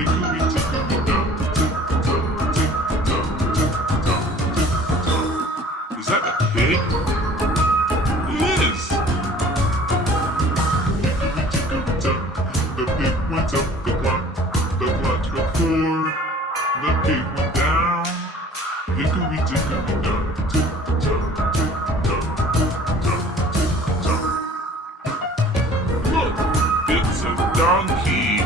Hickory, dickory, down, tick tock, tick tock, tick tock, tick tock. Is that a pig? It is. Hickory, dickory, down. The pig went up the clock went forward. The pig went down. Hickory, dickory, down, tick tock, tick tock, tick tock, tick tock. Look, it's a donkey.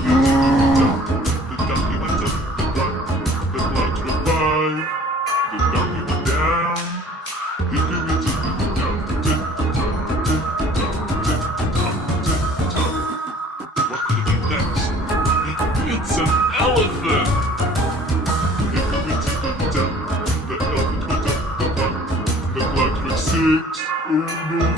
The donkey went up the clock went 5. The donkey went down. Hickory, dickory, down, tick tock, tick tock, tick tock, tick tock. What could it be next? It's an elephant. Hickory, dickory, down. The elephant went up the clock went 6. Oh no.